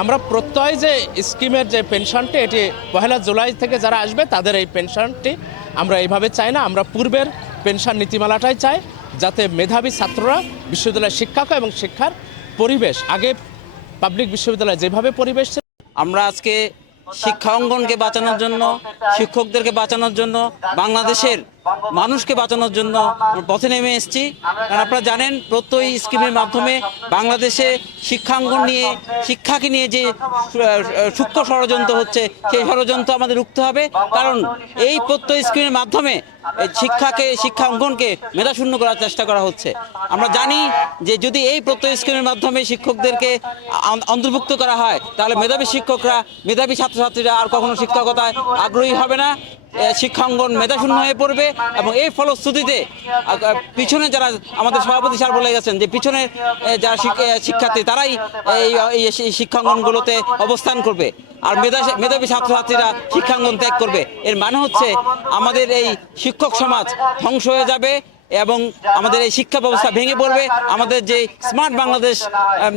আমরা প্রত্যয় যে স্কিমের যে পেনশনটি এটি 1 জুলাই থেকে যারা আসবে তাদের এই পেনশনটি আমরা এইভাবে চাই না। আমরা পূর্বের পেনশন নীতিমালাটাই চাই, যাতে মেধাবী ছাত্ররা বিশ্ববিদ্যালয়ের শিক্ষক এবং শিক্ষার পরিবেশ আগে পাবলিক বিশ্ববিদ্যালয়ে যেভাবে পরিবেশ ছিল। আমরা আজকে শিক্ষা অঙ্গনকে বাঁচানোর জন্য, শিক্ষকদেরকে বাঁচানোর জন্য, বাংলাদেশের মানুষকে বাঁচানোর জন্য পথে নেমে এসেছি। কারণ আপনারা জানেন, প্রত্যয় স্কিমের মাধ্যমে বাংলাদেশে শিক্ষাঙ্গন নিয়ে, শিক্ষাকে নিয়ে যে সূক্ষ্ম ষড়যন্ত্র হচ্ছে, সেই ষড়যন্ত্র আমাদের রুখতে হবে। কারণ এই প্রত্যয় স্কিমের মাধ্যমে শিক্ষা অঙ্গনকে মেধাশূন্য করার চেষ্টা করা হচ্ছে। আমরা জানি যে যদি এই প্রত্যয় স্কিমের মাধ্যমে শিক্ষকদেরকে অন্তর্ভুক্ত করা হয়, তাহলে মেধাবী শিক্ষকরা, মেধাবী ছাত্রছাত্রীরা আর কখনো শিক্ষকতায় আগ্রহী হবে না, শিক্ষাঙ্গন মেধাশূন্য হয়ে পড়বে। এবং এই ফলশ্রুতিতে পিছনে যারা আমাদের সভাপতি স্যার বলে গেছেন যে পিছনে যারা শিক্ষার্থী তারাই এই শিক্ষাঙ্গনগুলোতে অবস্থান করবে, আর মেধাবী ছাত্রছাত্রীরা শিক্ষাঙ্গন ত্যাগ করবে। এর মানে হচ্ছে আমাদের এই শিক্ষক সমাজ ধ্বংস হয়ে যাবে এবং আমাদের এই শিক্ষা ব্যবস্থা ভেঙে পড়বে। আমাদের যে স্মার্ট বাংলাদেশ,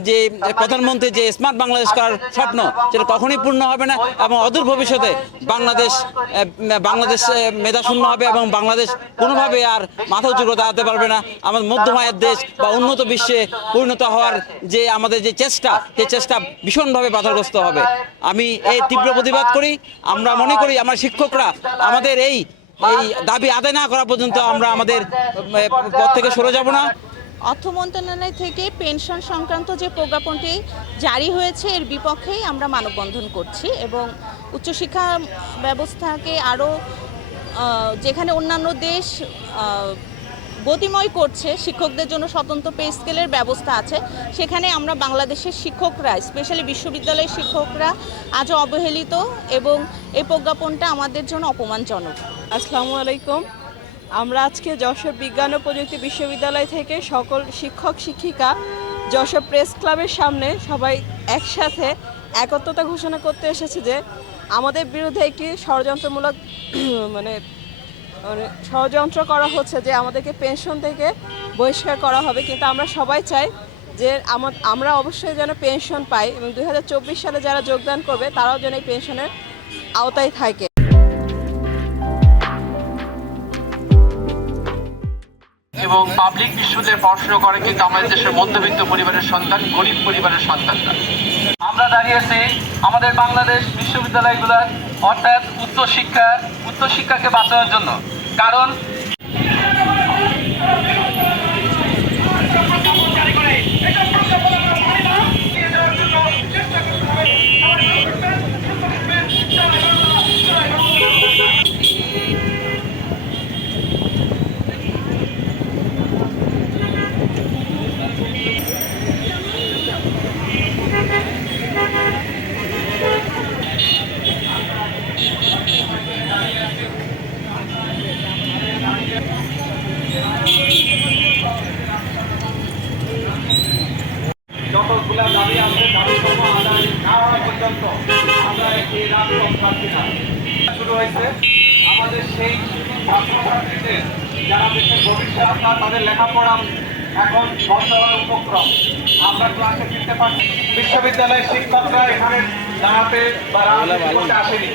যে প্রধানমন্ত্রী যে স্মার্ট বাংলাদেশ করার স্বপ্ন, সেটা কখনোই পূর্ণ হবে না। এবং অদূর ভবিষ্যতে বাংলাদেশ মেধাশূন্য হবে এবং বাংলাদেশ কোনোভাবে আর মাথা উঁচু করে দাঁড়াতে পারবে না। আমাদের মধ্যম আয়ের দেশ বা উন্নত বিশ্বে পরিণত হওয়ার যে আমাদের যে চেষ্টা, সেই চেষ্টা ভীষণভাবে বাধাগ্রস্ত হবে। আমি এই তীব্র প্রতিবাদ করি। আমরা মনে করি আমার শিক্ষকরা আমাদের এই দাবি আদায় না করা পর্যন্ত আমরা আমাদের পথ থেকে সরে যাব না। অর্থ মন্ত্রণালয় থেকে পেনশন সংক্রান্ত যে প্রজ্ঞাপনটি জারি হয়েছে, এর বিপক্ষেই আমরা মানববন্ধন করছি এবং উচ্চশিক্ষা ব্যবস্থাকে আরও, যেখানে অন্যান্য দেশ গতিময় করছে, শিক্ষকদের জন্য স্বতন্ত্র পে স্কেলের ব্যবস্থা আছে, সেখানে আমরা বাংলাদেশের শিক্ষকরা, স্পেশালি বিশ্ববিদ্যালয়ের শিক্ষকরা আজও অবহেলিত এবং এই প্রজ্ঞাপনটা আমাদের জন্য অপমানজনক। আসসালামু আলাইকুম। আমরা আজকে যশোর বিজ্ঞান ও প্রযুক্তি বিশ্ববিদ্যালয় থেকে সকল শিক্ষক শিক্ষিকা যশোর প্রেস ক্লাবের সামনে সবাই একসাথে একত্রতা ঘোষণা করতে এসেছে যে আমাদের বিরুদ্ধে একটি ষড়যন্ত্রমূলক ষড়যন্ত্র করা হচ্ছে যে আমাদেরকে পেনশন থেকে বহিষ্কার করা হবে। কিন্তু আমরা সবাই চাই যে আমরা অবশ্যই যেন পেনশন পাই এবং 2024 সালে যারা যোগদান করবে তারাও যেন এই পেনশনের আওতায় থাকে। এবং পাবলিক বিশ্ববিদ্যালয়ে পড়াশোনা করে কিন্তু আমাদের দেশের মধ্যবিত্ত পরিবারের সন্তান, গরিব পরিবারের সন্তানরা। আমরা দাঁড়িয়েছি আমাদের বাংলাদেশ বিশ্ববিদ্যালয়গুলোর অর্থাৎ উচ্চশিক্ষাকে বাঁচানোর জন্য। কারণ যতগুলা দাবি আছে, দাবি সমূহ আদায় না হওয়া পর্যন্ত আমরা এই রাজপথ ছাড়ছি না। শুরু হয়েছে আমাদের সেই ছাত্রছাত্রীদের যারা দেশের ভবিষ্যৎ, তাদের লেখাপড়া এখন বন্ধ হওয়ার উপক্রম। আমরা ক্লাসে ফিরতে পারছি, বিশ্ববিদ্যালয়ের শিক্ষকরা এখানে দাঁড়াতে বা আসেনি।